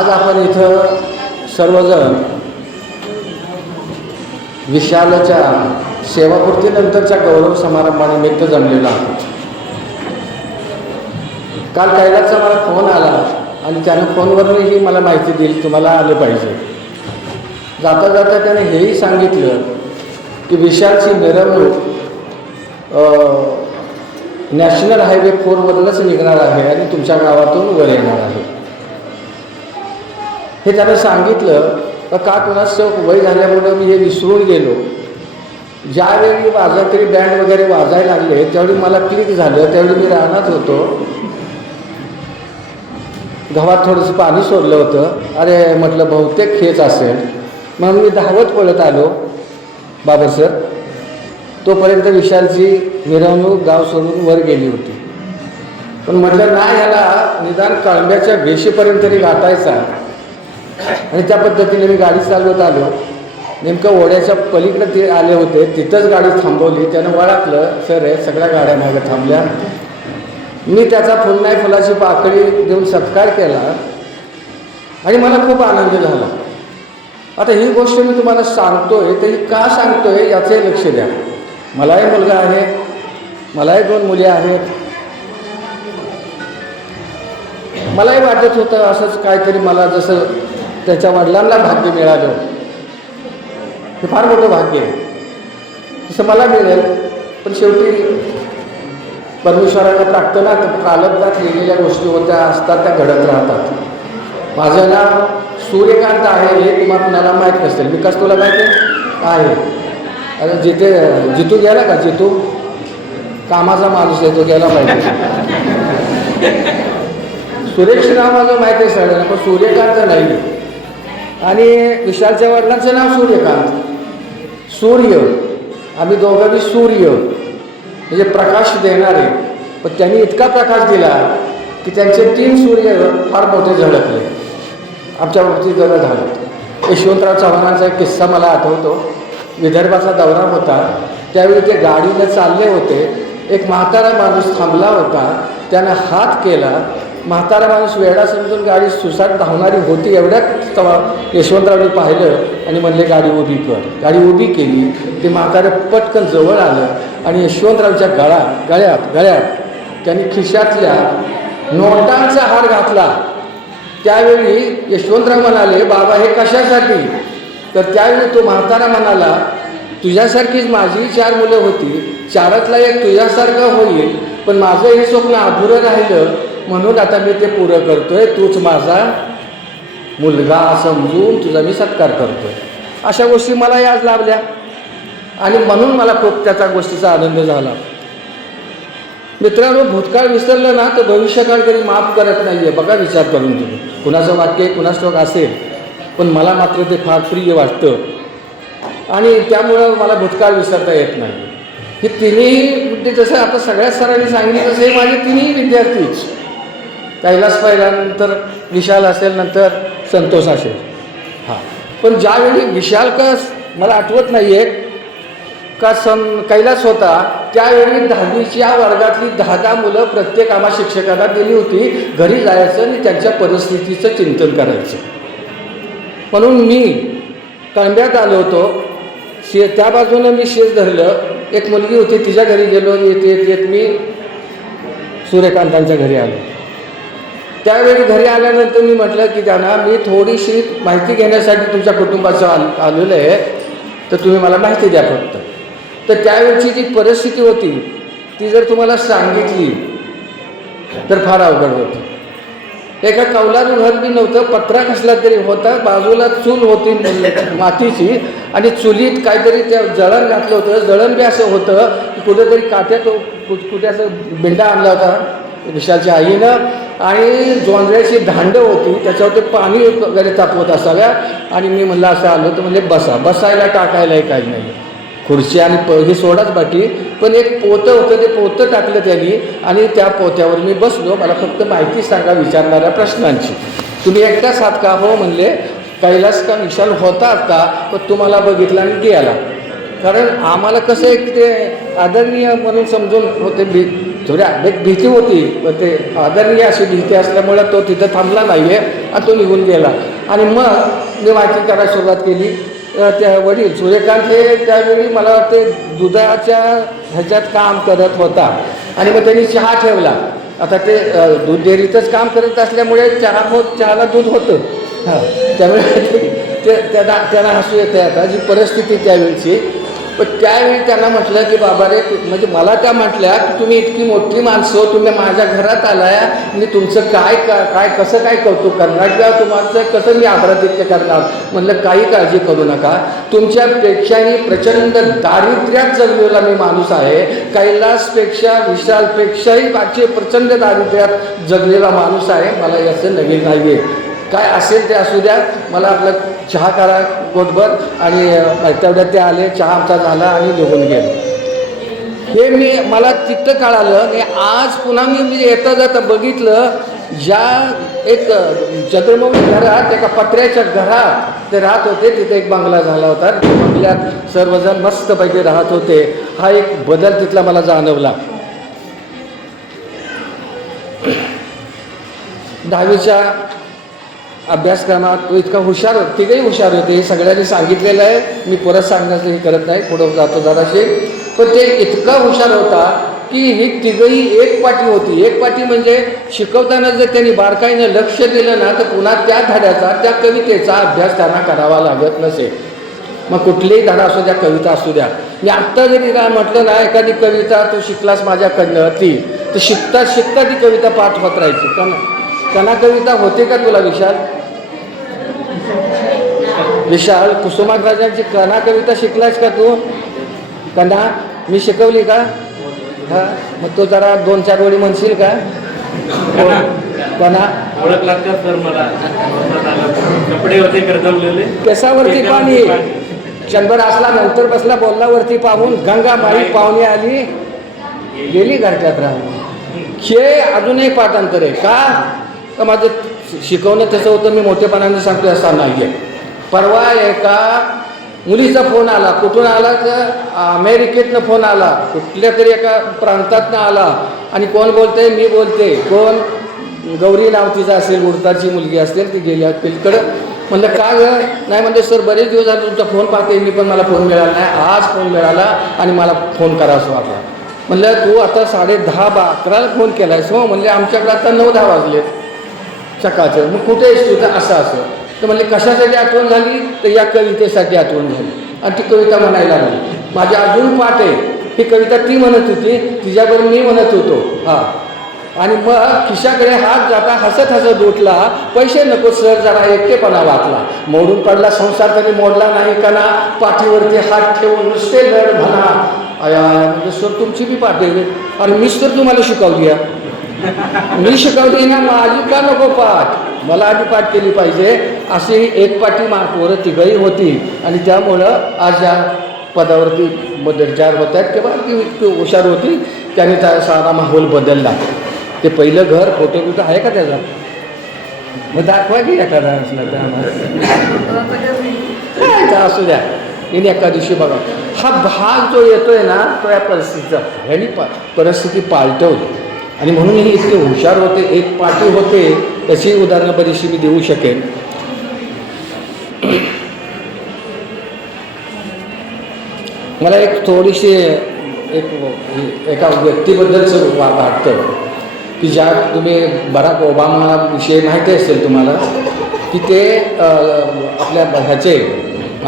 आज आपण इथं सर्वजण विशालच्या सेवापूर्तीनंतरच्या गौरव समारंभानिमित्त जमलेलो आहोत. काल कैलासचा मला फोन आला आणि त्यानं फोनवरूनही मला माहिती दिली तुम्हाला आलं पाहिजे. जाता जाता त्याने हेही सांगितलं की विशालची मिरवणूक नॅशनल हायवे फोरवरूनच निघणार आहे आणि तुमच्या गावातून वर येणार आहे. हे त्यानं सांगितलं तर का कुणाच वय झाल्यामुळं मी हे विसरून गेलो? ज्यावेळी वाजवतरी बँड वगैरे वाजायला लागले त्यावेळी मला क्लिक झालं त्यावेळी मी राहणार होतो. गव्हात थोडंसं पाणी सोडलं होतं. अरे म्हटलं बहुतेक हेच असेल. मग मी धावत पळत आलो बाबा सर. तोपर्यंत विशालची मिरवणूक गाव सोडून वर गेली होती. पण म्हटलं नाही ह्याला निदान कळंब्याच्या वेशीपर्यंत तरी गाठायचा. आणि त्या पद्धतीने मी गाडी चालवत आलो. नेमकं ओढ्याच्या पलीकडे ते आले होते. तिथंच गाडी थांबवली. त्यानं वळाकलं सर हे सगळ्या गाड्या मागे थांबल्या. मी त्याचा फुल नाही फुलाची पाकळी देऊन सत्कार केला. आणि मला खूप आनंद झाला. आता ही गोष्ट मी तुम्हाला सांगतोय तर ही का सांगतोय याचंही लक्ष द्या. मलाही मुलगा आहे. मलाही दोन मुली आहेत. मलाही वाटत होतं असंच काहीतरी मला जसं त्याच्या वडिलांना भाग्य मिळालं. हे फार मोठं भाग्य आहे. तसं मला मिळेल पण शेवटी परमेश्वराला प्रार्थना प्रालब्धात लिहिलेल्या गोष्टी होत्या असतात त्या घडत राहतात. माझं नाव सूर्यकांत आहे हे तुम्हाला कुणाला माहीत नसेल. विकास तुला माहिती आहे? आहे. अरे जिथे जितू गेला का जितू? कामाचा माणूस आहे तो गेला पाहिजे. सुरेश नाव माझं माहिती आहे सगळ्यांना पण सूर्यकांत नाही. आणि विशालच्या वडिलांचं नाव सूर्यकांत. सूर्य. आम्ही दोघांनी सूर्य. म्हणजे प्रकाश देणारे. पण त्यांनी इतका प्रकाश दिला की त्यांचे तीन सूर्य फार मोठे झळकले. आमच्या बाबतीत जरा झालं यशवंतराव चव्हाणांचा एक किस्सा मला आठवतो. विदर्भाचा दौरा होता. त्यावेळी ते गाडीने चालले होते. एक म्हातारा माणूस थांबला होता. त्यानं हात केला. म्हातारा माणूस वेडा समजून गाडी सुसाट धावणारी होती एवढ्यात यशवंतरावने पाहिलं आणि म्हणले गाडी उभी कर. गाडी उभी केली. ते म्हातारं पटकन जवळ आलं आणि यशवंतरावच्या गळा गळ्यात गळ्यात त्यांनी खिशातल्या नोटांचा हार घातला. त्यावेळी यशवंतराव म्हणाले बाबा हे कशासाठी? तर त्यावेळी तो म्हातारा म्हणाला तुझ्यासारखीच माझी चार मुलं होती. चारातला एक तुझ्यासारखं होईल पण माझं हे स्वप्न अधुरं राहिलं. म्हणून आता मी ते पुरं करतोय. तूच माझा मुलगा समजून तुझा मी सत्कार करतोय. अशा गोष्टी मला आज लाभल्या. आणि म्हणून मला खूप त्याचा गोष्टीचा आनंद झाला. मित्रांनो भूतकाळ विसरलं ना तर भविष्यकाळ कधी माफ करत नाही आहे बघा विचार करून तुम्ही. कुणाचं वाक्य कुणा श्लोक असेल पण मला मात्र ते फार प्रिय वाटतं. आणि त्यामुळं मला भूतकाळ विसरता येत नाही. हे तिन्ही मुद्दे जसं आता सगळ्याच सरांनी सांगितलं तसे हे माझे तिन्ही विद्यार्थीच. कैलास पहिल्यानंतर विशाल असेल नंतर संतोष असेल. हां. पण ज्यावेळी विशाल का मला आठवत नाही आहे का सं कैलास होता त्यावेळी दहावीच्या वर्गातली दहा दहा मुलं प्रत्येक आम्हा शिक्षकांना दिली होती घरी जायचं आणि त्यांच्या परिस्थितीचं चिंतन करायचं. म्हणून मी कळंब्यात आलो होतो. शे त्या बाजूनं मी शेत धरलं. एक मुलगी होती तिच्या घरी गेलो येत येत येत मी सूर्यकांतांच्या घरी आलो. त्यावेळी घरी आल्यानंतर मी म्हटलं की त्यांना मी थोडीशी माहिती घेण्यासाठी तुमच्या कुटुंबाचं आल आलेलं आहे. तर तुम्ही मला माहिती द्या फक्त. तर त्यावेळची जी परिस्थिती होती ती जर तुम्हाला सांगितली तर फार अवघड होती. एका कौलारू घर बी नव्हतं पत्रा कसला तरी होता बाजूला चूल होती मातीची आणि चुलीत काहीतरी त्या जळण घातलं होतं. जळण बी असं होतं की कुठेतरी काट्यात कुठ कुठे असं बिंडा आणला होता. विशालच्या आईनं आणि जोंधळ्याची भांडं होती त्याच्यावरती पाणी वगैरे तापवत असाव्या. आणि मी म्हणलं असं आलो तर म्हणजे बसा. बसायला टाकायलाही काही नाही. खुर्ची आणि प ही सोडाच बाकी. पण एक पोतं होतं ते पोतं टाकलं त्यांनी. आणि त्या पोत्यावर मी बसलो. मला फक्त माहिती सांगा विचारणाऱ्या प्रश्नांची. तुम्ही एकटाच सात का हो म्हणले? कैलास का विशाल होता का? पण तुम्हाला बघितला आणि गेला. कारण आम्हाला कसं आहे की ते आदरणीय म्हणून समजून होते थोडी एक भीती होती. पण ते आदरणीय अशी भीती असल्यामुळे तो तिथं थांबला नाही आहे आणि तो निघून गेला. आणि मग मी वाचन करायला सुरुवात केली. त्या वडील सूर्यकांत हे त्यावेळी मला वाटते दुधाच्या ह्याच्यात काम करत होता. आणि मग त्यांनी चहा ठेवला. आता ते दूध डेअरीतच काम करत असल्यामुळे चहा होत चहाला दूध होतं. हां. त्यामुळे ते- त्यांना त्यांना हसू येते आता. जी परिस्थिती त्यावेळीची. पण त्यावेळी त्यांना म्हटलं की बाबा रे म्हणजे मला त्या म्हटल्या की तुम्ही इतकी मोठी माणसं हो, तुम्ही माझ्या घरात आलाय मी तुमचं काय काय कसं काय कौतुक करणार? किंवा तुम्हाला कसं मी आदरातिथ्य करणार? म्हटलं काही काळजी करू नका. तुमच्यापेक्षाही प्रचंड दारिद्र्यात जगलेला मी माणूस आहे. कैलासपेक्षा विशालपेक्षाही माझे प्रचंड दारिद्र्यात जगलेला माणूस आहे. मला याचं नवीन नाही आहे काय असेल ते असू द्या. मला आपलं चहा करा गोटभर आणि तेवढ्यात ते आले चहा आमचा झाला आणि निघून गेलो. हे मी मला तिथं कळालं आणि आज पुन्हा मी मी येता जाता बघितलं ज्या एक चंद्रमौली घरात एका पत्र्याच्या घरात ते राहत होते. तिथे एक बंगला झाला होता. बंगल्यात सर्वजण मस्तपैकी राहत होते. हा एक बदल तिथला मला जाणवला. दहावीच्या अभ्यासक्रमात तो इतका हुशार होता तिघही हुशार होते. हे सगळ्यांनी सांगितलेलं आहे. मी परत सांगण्याचं हे करत नाही. पुढं जातो जराशी. पण ते इतका हुशार होता की ही तिघही एक पाठी होती. एक पाठी म्हणजे शिकवताना जर त्यांनी बारकाईनं लक्ष दिलं ना तर पुन्हा त्या धड्याचा त्या कवितेचा अभ्यास त्यांना करावा लागत नसे. मग कुठलीही धडा असू द्या कविता असू द्या. मी आत्ता जरी काय म्हटलं ना एखादी कविता तू शिकलास माझ्याकडनं ती तर शिकता शिकता ती कविता पाठ होत राहायची. का ना कना कविता होते का तुला विशाल? विशाल कुसुमाग्रजांची कना कविता शिकलास का तू? कना मी शिकवली का? हा मग तो जरा दोन चार वेळी म्हणशील का? कना. ओळख लागतात सर मला. कपडे होते करजवलेले केसावरती पाणी. चंदर असला नंतर बसला बोलला वरती पाहून गंगा माई पाहुणे आली. गेली घरट्यात राहून. हे अजूनही पाठांतर आहे. का माझं शिकवणं त्याचं होतं मी मोठेपणाने सांगतो असा नाही आहे परवा एका मुलीचा फोन आला. कुठून आला तर अमेरिकेतनं फोन आला. कुठल्या तरी एका प्रांतातनं आला. आणि कोण बोलते मी बोलते कोण? गौरी नाव असेल उडताची मुलगी असेल ती गेली पिलकडं. म्हणलं का ग? नाही म्हणजे सर बरेच दिवस झाले तुमचा फोन पाहते मी पण मला फोन मिळाला नाही. आज फोन मिळाला आणि मला फोन करावासा वाटला. म्हणलं तू आता साडे दहा बा अकराला फोन आहेस हो. म्हणले आमच्याकडे आता नऊ दहा वाजलेत. सकाळचं. मग कुठे आहेस तुझं असं असं. तर म्हणले कशासाठी आठवण झाली? तर या कवितेसाठी आठवण झाली. आणि ती कविता म्हणायला लागली. माझी अजून पाठ आहे. ही कविता ती म्हणत होती. तिच्याबरोबर मी म्हणत होतो. हां. आणि मग खिशाकडे हात जाता हसत हसत उठला. पैसे नको सर जरा एकटेपणा वाचला मोडून पडला संसार तरी मोडला नाही का ना? पाठीवरती हात ठेवून नुसते लढ म्हणा. आया म्हणजे सर तुमची बी पाठ आहे. आणि मीच तर तुम्हाला शिकवली आहे. मी शिकवते ना माझी का नको पाठ? मला आधी पाठ केली पाहिजे. अशी एक पाठी मा तिघही होती. आणि त्यामुळं आज या पदावरती दर्जार होत आहेत. किंवा ती इतकी हुशार होती. त्याने त्या सारा माहोल बदलला. ते पहिलं घर फोटो कुठं आहे का त्याचा? मग दाखवा की एखादा असला असू द्या. येणे एका दिवशी बघा. हा भाग जो येतोय ना तो या परिस्थितीचा. ह्यानी पा परिस्थिती पालटवली. आणि म्हणून हे इतके हुशार होते एक पाठी होते तशी उदाहरणं बरीचशी मी देऊ शकेन. मला एक थोडीशी एक एका व्यक्तीबद्दलचं वा वाटतं की ज्या तुम्ही बराक ओबामाविषयी माहिती असेल तुम्हाला की ते आपल्या ह्याचे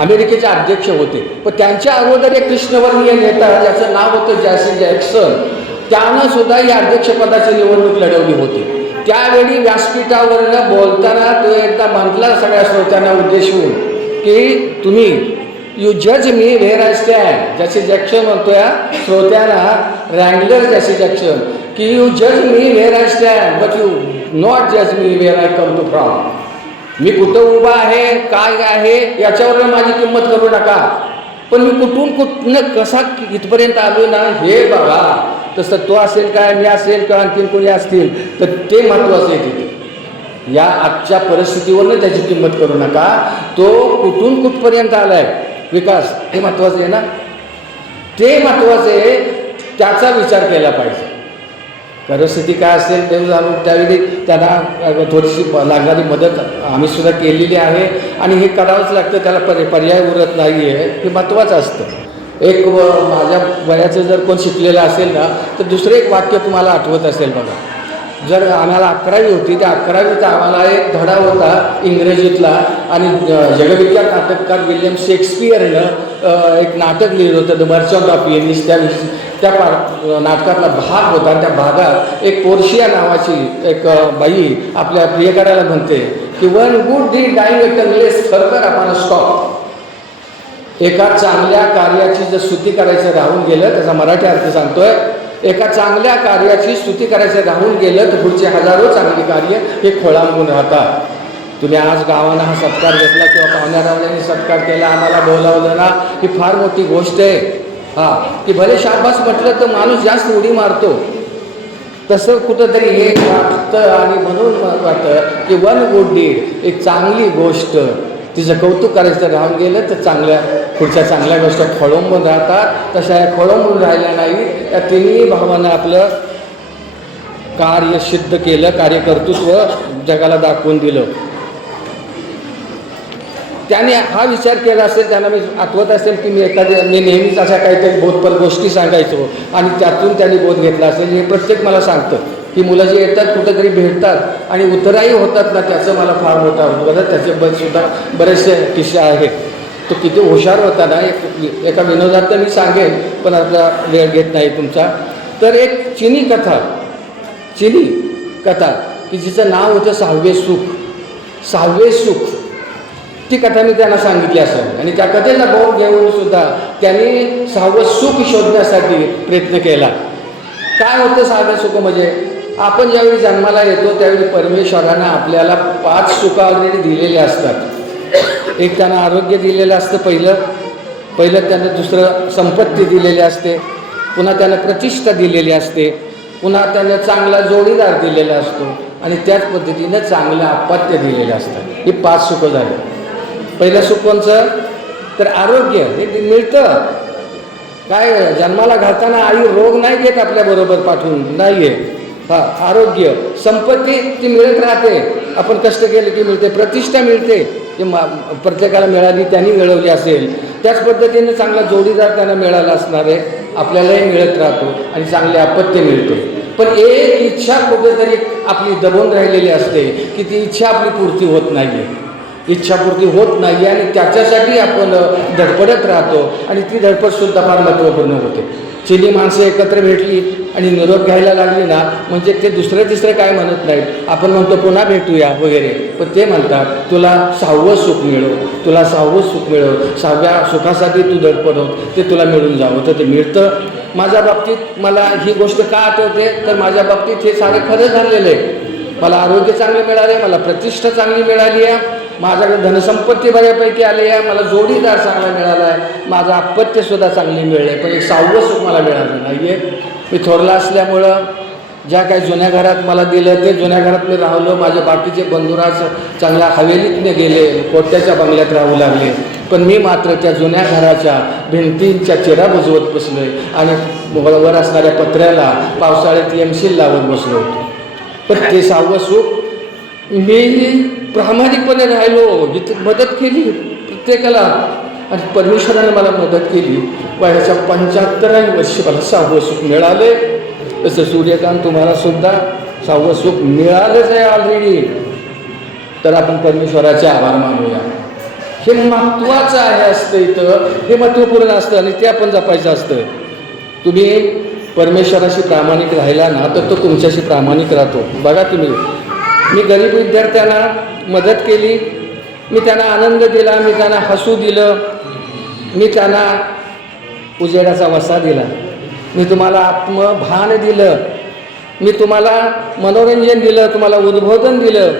अमेरिकेचे अध्यक्ष होते. पण त्यांच्या अगोदर एक कृष्णवर्णीय नेता ज्याचं नाव होतं जॅसी जॅक्सन त्यानं सुद्धा या अध्यक्षपदाची निवडणूक लढवली होती. त्यावेळी व्यासपीठावरनं बोलताना तो एकदा म्हटला सगळ्या श्रोत्यांना उद्देशून की तुम्ही यू जज मी व्हेअर आय स्टँड ज्याचे जॅक्सन म्हणतोय श्रोत्यांना रँगलर ज्याचे जॅक्शन की यू जज me where I stand but you not जज me where I come to from me कुठं उभा आहे काय आहे याच्यावर माझी किंमत करू नका. पण मी कुठून कुठनं कसा इथपर्यंत आलो ना हे बघा. तसं तो असेल काय मी असेल किंवा आणखीन कोणी असतील तर ते महत्त्वाचं आहे तिथे. या आजच्या परिस्थितीवरनं त्याची किंमत करू नका. तो कुठून कुठपर्यंत आलाय? विकास हे महत्त्वाचं आहे ना? ते महत्त्वाचं आहे त्याचा विचार केला पाहिजे. परिस्थिती काय असेल ते जाणून त्यावेळी त्यांना थोडीशी लागणारी मदत आम्ही सुद्धा केलेली आहे. आणि हे करावंच लागतं त्याला पर्याय उरत नाही आहे हे महत्त्वाचं असतं. एक व माझ्या वयाचं जर कोण शिकलेलं असेल ना तर दुसरं एक वाक्य तुम्हाला आठवत असेल बघा. जर आम्हाला अकरावी होती त्या अकरावीचा आम्हाला एक धडा होता इंग्रजीतला आणि जगविख्यात नाटककार विल्यम शेक्सपियरनं एक नाटक लिहिलं होतं द मर्चंट ऑफ येनिस त्या त्या पा नाटकातला भाग होता आणि त्या भागात एक पोर्शिया नावाची एक बाई आपल्या प्रियकराला म्हणते की one good D dying tongueless further आपण स्टॉप एका चांगल्या कार्याची जर स्तुती करायचं राहून गेलं त्याचा मराठी अर्थ सांगतोय एका चांगल्या कार्याची स्तुती करायचं राहून गेलं तर पुढचे हजारो चांगली कार्य हे खोळांबून राहतात. तुम्ही आज गावानं हा सत्कार घेतला किंवा पाहुण्यारावण्यांनी सत्कार केला आम्हाला बोलावलं ना ही फार मोठी गोष्ट आहे. हा की भले शाबास म्हटलं तर माणूस जास्त उडी मारतो. तसं कुठंतरी हे वाटतं आणि म्हणून वाटतं की वन गुड डीड एक चांगली गोष्ट. तिचं कौतुक करायचं राहून गेलं तर चांगल्या पुढच्या चांगल्या गोष्टी खोळंबून राहतात. तशा या खोळंबून राहिल्या नाही या तिन्ही भावानं आपलं कार्य सिद्ध केलं कार्यकर्तृत्व जगाला दाखवून दिलं. त्याने हा विचार केला असेल त्यांना मी आठवत असेल की मी एखाद्या मी नेहमीच अशा काहीतरी बोधपर गोष्टी सांगायचो आणि त्यातून त्यांनी बोध घेतला असेल. हे प्रत्येक मला सांगतं. की मुलं जी येतात कुठंतरी भेटतात आणि उतराही होतात ना त्याचं मला फार मोठा बरं त्याचे बस सुद्धा बरेचसे किस्से आहेत. तो किती हुशार होता ना एक एका विनोदात तर मी सांगेन पण आता वेळ घेत नाही तुमचा. तर एक चिनी कथा चिनी कथा की जिचं नाव होतं सहावे सुख. सहावे सुख. ती कथा मी त्यांना सांगितली असेल. आणि त्या कथेला भाव घेऊन सुद्धा त्यांनी सहावं सुख शोधण्यासाठी प्रयत्न केला. काय होतं सहावं सुख म्हणजे? आपण ज्यावेळी जन्माला येतो त्यावेळी परमेश्वरानं आपल्याला पाच सुख ऑलरेडी दिलेले असतात. एक त्यांना आरोग्य दिलेलं असतं पहिलं पहिलं त्यानं दुसरं संपत्ती दिलेली असते पुन्हा त्यानं प्रतिष्ठा दिलेली असते पुन्हा त्यानं चांगला जोडीदार दिलेला असतो आणि त्याच पद्धतीनं चांगलं अपत्य दिलेलं असतं. हे पाच सुखं झाले. पहिलं सुख कोणचं तर आरोग्य हे ते मिळतं. काय जन्माला घालताना आई रोग नाही घेत आपल्याबरोबर पाठवून नाही आहे हा आरोग्य संपत्ती ती मिळत राहते. आपण कष्ट केले की मिळते प्रतिष्ठा मिळते. ती मा प्रत्येकाला मिळाली त्यांनी मिळवली असेल. त्याच पद्धतीने चांगला जोडीदार त्यांना मिळाला असणार आहे. आपल्यालाही मिळत राहतो आणि चांगले अपत्य मिळते. पण एक इच्छा कुठेतरी आपली दबून राहिलेली असते की ती इच्छा आपली पूर्ती होत नाही आहे इच्छापूर्ती होत नाही आणि त्याच्यासाठी आपण धडपडत राहतो. आणि ती धडपडसुद्धा फार महत्त्वपूर्ण होते. चिनी माणसं एकत्र भेटली आणि निरोप घ्यायला लागली ना म्हणजे ते दुसरे तिसरे काय म्हणत नाहीत. आपण म्हणतो पुन्हा भेटूया वगैरे. पण ते म्हणतात तुला सहावं सुख मिळव तुला सहावं सुख मिळव सहाव्या सुखासाठी तू धडपड होत. ते तुला मिळून जावं. तर ते मिळतं. माझ्या बाबतीत मला ही गोष्ट का आठवते? तर माझ्या बाबतीत हे सारे खरं झालेलं आहे. मला आरोग्य चांगलं मिळाले मला प्रतिष्ठा चांगली मिळाली आहे. माझ्याकडे धनसंपत्ती बऱ्यापैकी आली आहे मला जोडीदार चांगला मिळाला आहे माझं अपत्यसुद्धा चांगली मिळले पण एक सहावं सुख मला मिळालं नाही आहे मी थोरला असल्यामुळं ज्या काही जुन्या घरात मला दिलं ते जुन्या घरात मी राहिलो माझे बाकीचे बंधुराज चांगल्या हवेलीतने गेले कोट्याच्या बंगल्यात राहू लागले. पण मी मात्र त्या जुन्या घराच्या भिंतींच्या चिरा बुजवत बसलोय आणि वर असणाऱ्या पत्र्याला पावसाळ्यात एमशील लावत बसलो होतो. पण ते सावं सुख मी प्रामाणिकपणे राहिलो जिथे मदत केली प्रत्येकाला. आणि परमेश्वराने मला मदत केली. वयाच्या पंच्याहत्तरावी वर्षी मला सहावं सुख मिळाले. तसं सूर्यकांत तुम्हाला सुद्धा सहावं सुख मिळालंच आहे ऑलरेडी तर आपण परमेश्वराचे आभार मानूया. हे महत्त्वाचं आहे असतं इथं. हे महत्त्वपूर्ण असतं आणि ते आपण जपायचं असतं. तुम्ही परमेश्वराशी प्रामाणिक राहिला ना तर तो तुमच्याशी प्रामाणिक राहतो. बघा तुम्ही. मी गरीब विद्यार्थ्यांना मदत केली. मी त्यांना आनंद दिला मी त्यांना हसू दिलं. मी त्यांना उजेडाचा वसा दिला. मी तुम्हाला आत्मभान दिलं. मी तुम्हाला मनोरंजन दिलं तुम्हाला उद्बोधन दिलं.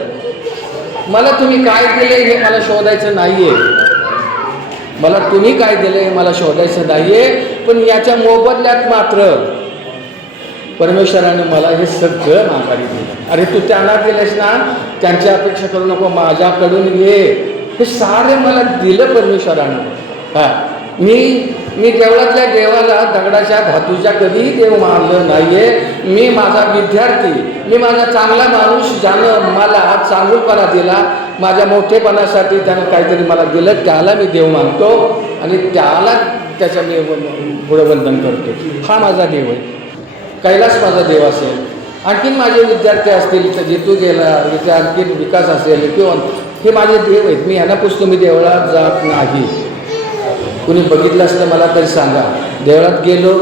मला तुम्ही काय दिले हे मला शोधायचं नाही आहे मला तुम्ही काय दिलं हे मला शोधायचं नाही आहे पण याच्या मोबदल्यात मात्र परमेश्वराने मला हे सगळं माघारी दिलं. अरे तू त्यांना दिलेस ना त्यांची अपेक्षा करू नको माझ्याकडून ये. हे सारे मला दिलं परमेश्वरानं. हा. मी मी देवळातल्या देवाला दगडाच्या धातूच्या कधीही देव मानलं नाहीये. मी माझा विद्यार्थी मी माझा चांगला माणूस ज्यानं मला चांगलपणा दिला माझ्या मोठेपणासाठी त्यानं काहीतरी मला दिलं त्याला मी देव मानतो आणि त्याला त्याच्या मी पुढं वंदन करतो. हा माझा देव आहे. कैलास माझा देव असेल. आणखीन माझे विद्यार्थी असतील तर जितू गेला इथे आणखीन विकास असेल किंवा हे माझे देव आहेत. मी यांना पुसतो मी देवळात जात नाही. कुणी बघितलं असलं मला तरी सांगा. देवळात गेलो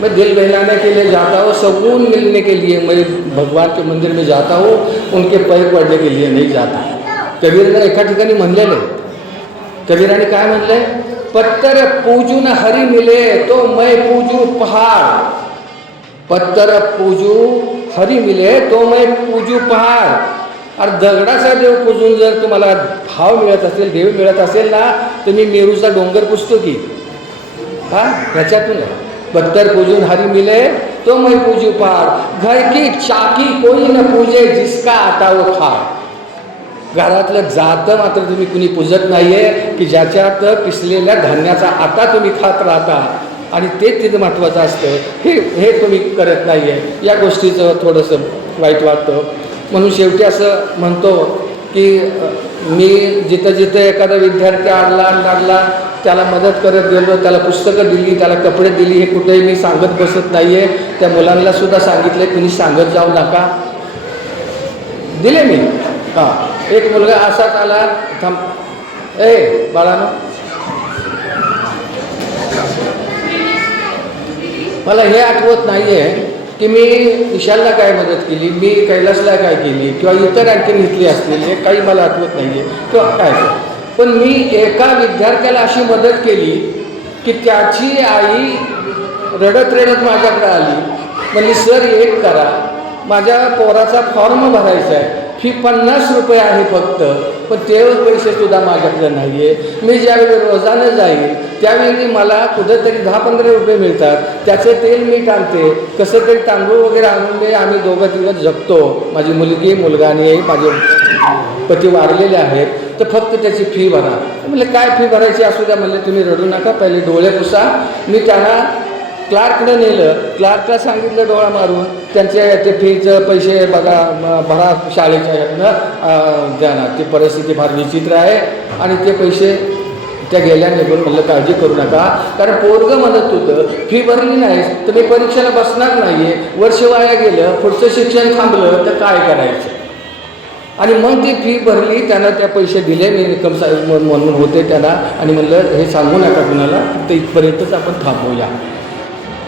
मैं दिल बहलाने के लिए जाता हूँ सकून मिलने के लिए. मैं भगवान के मंदिर में जाता हूँ उनके पैर पडने के लिए नहीं जाता कबीरनं एका ठिकाणी म्हणलेलं. आहे कबीराने काय म्हणलंय पत्तर पूजून हरी मिले तो मैं पूजू पहाड़. पत्तर पूजू हरी मिले तो मैं पूजू पहाड़. अरे दगडाचा देव पूजून जर तुम्हाला भाव मिळत असेल देव मिळत असेल ना तर मी मेरूचा डोंगर पुजतो की. हा? ह्याच्यातून. पत्तर पूजून हरी मिले तो मैं पूजू पहाड़. घर की चाकी कोणी न पूजे जिसका आता वो खा घरातलं जातं मात्र तुम्ही कुणी पूजत नाहीये की ज्याच्यात पिसलेल्या धान्याचा आता तुम्ही खात राहता. आणि ते तिथं महत्त्वाचं असतं. हे हे तुम्ही करत नाही आहे या गोष्टीचं थोडंसं वाईट वाटतं. म्हणून शेवटी असं म्हणतो की मी जिथं जिथं एखादा विद्यार्थी आडला आणला त्याला मदत करत गेलो त्याला पुस्तकं दिली त्याला कपडे दिली हे कुठेही मी सांगत बसत नाही आहे त्या मुलांना सुद्धा सांगितलं कुणी सांगत जाऊ नका. दिले मी. हां. एक मुलगा असाच आला थांब. ए बाळानं मला हे आठवत नाही आहे की मी विशालला काय मदत केली मी कैलासला काय केली किंवा इतर आणखी घेतली असलेली आहे काही मला आठवत नाही आहे किंवा काय पण मी एका विद्यार्थ्याला अशी मदत केली की त्याची आई रडत रडत माझ्याकडे आली. म्हणजे सर एक करा. माझ्या पोराचा फॉर्म भरायचा आहे. फी पन्नास रुपये आहे फक्त पण ते पैसे सुद्धा माझ्याकडे नाही आहे मी ज्यावेळी रोजानं जाईल त्यावेळी मला कुठंतरी दहा पंधरा रुपये मिळतात. त्याचे तेल मी टाकते. कसं तरी तांदूळ वगैरे आणून मी आम्ही दोघं दिवस जगतो माझी मुलगी मुलगा आणि माझे पती वारलेले आहेत. तर फक्त त्याची फी भरा. म्हणजे काय फी भरायची असू द्या. म्हणलं तुम्ही रडू नका. पहिले डोळे पुसा. मी त्यांना क्लार्कनं नेलं क्लार्कला सांगितलं डोळा मारून त्यांच्या ते फीचं पैसे बघा भरा शाळेच्या यातनं द्या ना. ती परिस्थिती फार विचित्र आहे आणि ते पैसे त्या गेल्या निघून म्हणलं काळजी करू नका. कारण पोरगं म्हणत होतं फी भरली नाही तर मी परीक्षेला बसणार नाही आहे वर्ष वाया गेलं पुढचं शिक्षण थांबलं तर काय करायचं? आणि मग ती फी भरली त्यांना त्या पैसे दिले मी इन्कम साहेब म्हणून होते त्यांना आणि म्हणलं हे सांगू नका कुणाला तर इथपर्यंतच आपण थांबवूया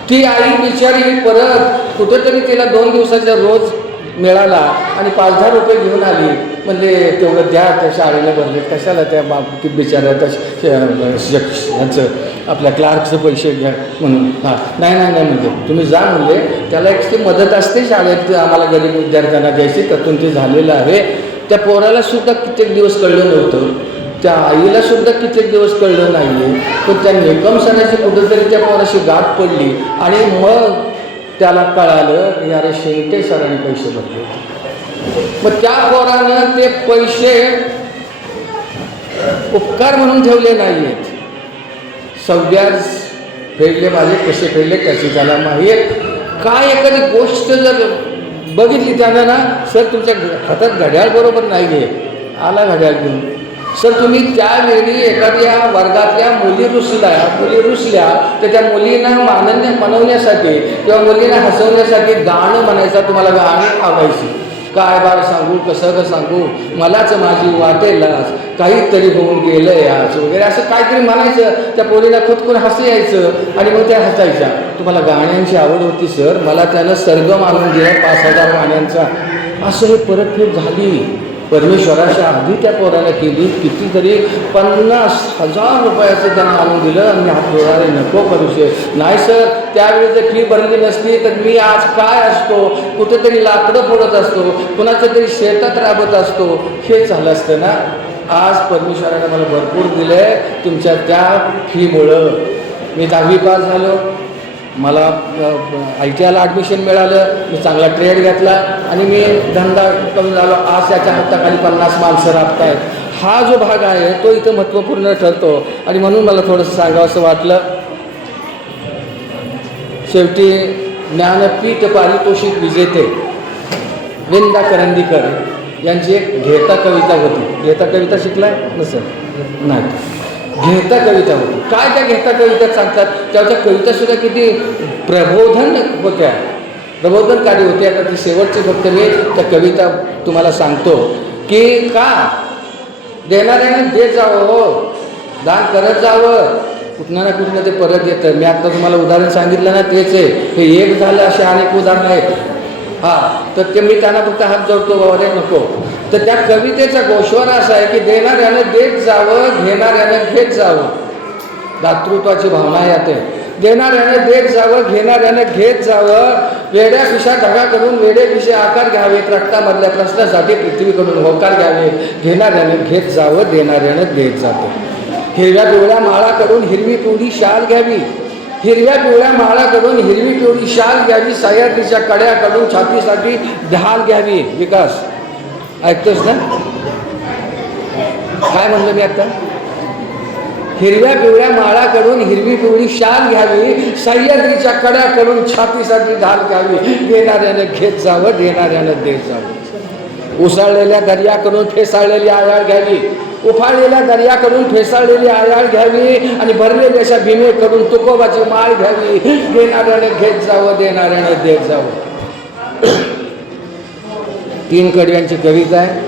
ती आई बिचारी परत कुठेतरी तिला दोन दिवसाचा रोज मिळाला आणि पाच दहा रुपये घेऊन आली. म्हणजे तेवढं द्या त्या शाळेला भरले कशाला त्या बाप ती बिचाऱ्या त्या ह्याचं आपल्या क्लार्कचं पैसे घ्या म्हणून. हां नाही नाही नाही म्हणजे तुम्ही जा म्हणले. त्याला एक ती मदत असते शाळेत आम्हाला गरीब विद्यार्थ्यांना द्यायची. त्यातून ते झालेलं आहे. त्या पोराला सुद्धा कित्येक दिवस कळलं नव्हतं. त्या आईला सुद्धा कित्येक दिवस कळलं नाही आहे पण त्या निकम सणाची कुठंतरी त्या पोराशी गाठ पडली आणि मग त्याला कळालं यारे शेवटे सरांनी पैसे भरले मग त्या पोरानं ते पैसे उपकार म्हणून ठेवले नाही आहेत सव्याज फेडले माझे कसे फेडले त्याची त्याला माहीत. काय एखादी गोष्ट जर बघितली त्यानं ना सर तुमच्या हातात घड्याळ बरोबर नाही आहे आला घड्याळ घेऊन. सर तुम्ही त्यावेळी एखाद्या वर्गातल्या मुली रुसल्या मुली रुसल्या तर त्या मुलींना मानन्य मनवण्यासाठी किंवा मुलींना हसवण्यासाठी गाणं म्हणायचं तुम्हाला गाणी आवायची काय बार सांगू कसं ग सांगू मलाच माझी वाटेलाच काहीतरी होऊन गेलं याच वगैरे. असं काहीतरी म्हणायचं त्या पोलीला खुदकून हसू यायचं आणि मग त्या हसायच्या. तुम्हाला गाण्यांची आवड होती सर. मला त्यानं सर्ग मानून दिला पाच हजार गाण्यांचा. असं हे परतफेड झाली. परमेश्वराच्या अगदी त्या पोराला केली कितीतरी पन्नास हजार रुपयाचं त्यांना आणून दिलं आणि हा पोराने नको करू शे नाही सर त्यावेळी जर फी भरली नसती तर मी आज काय असतो? कुठेतरी लाकडं फोडत असतो कुणाच्या तरी शेतात राबत असतो. हे झालं असतं ना? आज परमेश्वराने मला भरपूर दिलं आहे तुमच्या त्या फीमुळं. मी दहावी पास झालो. मला आय टी आयला ॲडमिशन मिळालं मी चांगला ट्रेड घेतला आणि मी धंदा कमी झालो. आज त्याच्या हाताखाली पन्नास माणसं राबत आहेत हा जो भाग आहे तो इथं महत्त्वपूर्ण ठरतो. आणि म्हणून मला थोडंसं सांगावं असं वाटलं. शेवटी ज्ञानपीठ पारितोषिक विजेते विंदा करंदीकर यांची एक घेता कविता होती. घेता कविता शिकलाय? नसेल. नाही. घेता कविता होती. काय त्या घेता कविता सांगतात? त्याच्या कवितासुद्धा किती प्रबोधन होत्या. प्रबोधनकारी होते आता ती शेवटची फक्त मी त्या कविता तुम्हाला सांगतो की का? देणाऱ्याने देत जावं हो. दान करत जावं. कुठनं ना कुठनं ते परत येतं. मी आता तुम्हाला उदाहरण सांगितलं ना तेच आहे. हे एक झालं असे अनेक उदाहरणं आहेत. हां तर ते मी त्यांना फक्त हात जोडतो बाबा रे नको. तर त्या कवितेचा गोश्वारा असा आहे की देणाऱ्यानं देत जावं घेणाऱ्यानं घेत जावं. दातृत्वाची भावना याते. देणाऱ्यानं देत जावं घेणाऱ्यानं घेत जावं. वेड्या पिशा धगा करून वेडे पिशे आकार घ्यावेत रक्तामधल्या प्रश्नासाठी पृथ्वीकडून होकार घ्यावे. घेणाऱ्यानं घेत जावं देणाऱ्यानं देत जावं हिरव्या पिवळ्या माळाकडून हिरवी पिवळी शाल घ्यावी. हिरव्या पिवळ्या माळाकडून हिरवी पिवळी शाल घ्यावी. सह्याद्रीच्या कड्याकडून छातीसाठी ढाल घ्यावी. विकास. ऐकतोस ना? काय म्हणलं मी आता? हिरव्या पिवळ्या माळाकडून हिरवी पिवळी शाल घ्यावी सह्याद्रीच्या कड्याकडून छातीसाठी ढाल घ्यावी देणाऱ्याने घेत जावं देणाऱ्यानं देत जावं. उसळलेल्या दर्याकडून फेसाळलेली आयाळ घ्यावी उफाळलेल्या दर्याकडून फेसाळलेली आयाळ घ्यावी आणि भरलेल्या अशा भीमेकडून तुकोबाची माळ घ्यावी. देणाऱ्याने घेत जावं देणाऱ्यानं देत जावं. तीन कडव्यांची कविता आहे.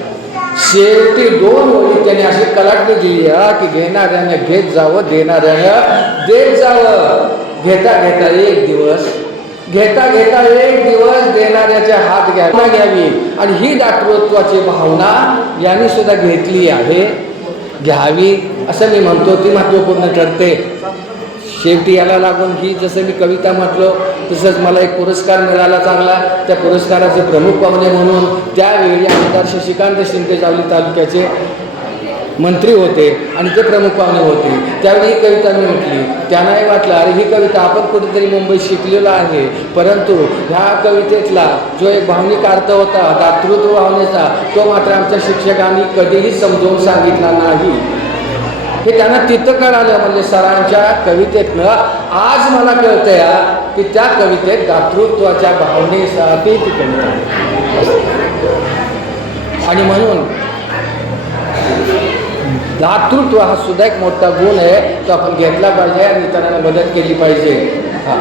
शेवटी दोन ओळी त्याने अशी कलाटणी दिली हा की घेणाऱ्यानं घेत जावं देणाऱ्यानं देत जावं. घेता घेता एक दिवस घेता घेता एक दिवस देणाऱ्याच्या हात घ्यायला घ्यावी. आणि ही दातृत्वाची भावना यांनी सुद्धा घेतली आहे. घ्यावी असं मी म्हणतो ती महत्त्वपूर्ण ठरते. शेवटी याला लागून ही जसं मी कविता म्हटलो तसंच मला एक पुरस्कार मिळाला चांगला. त्या पुरस्काराचे प्रमुख पाहुणे म्हणून त्यावेळी आमदार शशिकांत शिंदे जावली तालुक्याचे मंत्री होते आणि ते प्रमुख पाहुणे होते. त्यावेळी ही कविता मी म्हटली त्यांनाही वाटलं अरे ही कविता आपण कुठेतरी मुंबईत शिकलेलो आहे. परंतु ह्या कवितेतला जो एक भावनिक अर्थ होता दातृत्व भावनेचा तो मात्र आमच्या शिक्षकांनी कधीही समजवून सांगितला नाही. हे त्यांना तिथं कळालं म्हणजे सरांच्या कवितेतनं. आज मला कळतं या की त्या कवितेत दातृत्वाच्या भावनेसाठी ती कविता आणि म्हणून दातृत्व हा सुद्धा एक मोठा गुण आहे तो आपण घेतला पाहिजे आणि इतरांना मदत केली पाहिजे. हा.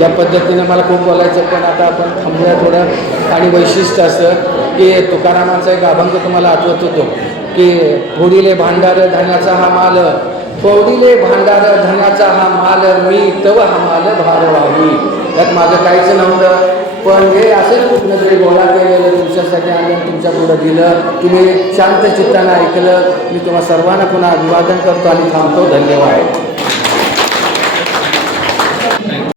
या पद्धतीनं मला खूप बोलायचं पण आता आपण थांबूया थोडं. आणि वैशिष्ट्य असं की तुकारामांचा एक अभंग तुम्हाला आठवत होतो की पुढील भांडार धान्याचा हा माल फोडीले भांडार धनाचा हा माल मी तव हा माल भार व्हावी यात माझं काहीच नव्हतं. पण हे असंच कुठलं तरी गोळा केलेलं तुमच्यासाठी आणून तुमच्या पुढं दिलं तुम्ही शांत चित्तानं ऐकलं मी तुम्हा सर्वांना पुन्हा अभिवादन करतो आणि थांबतो. धन्यवाद.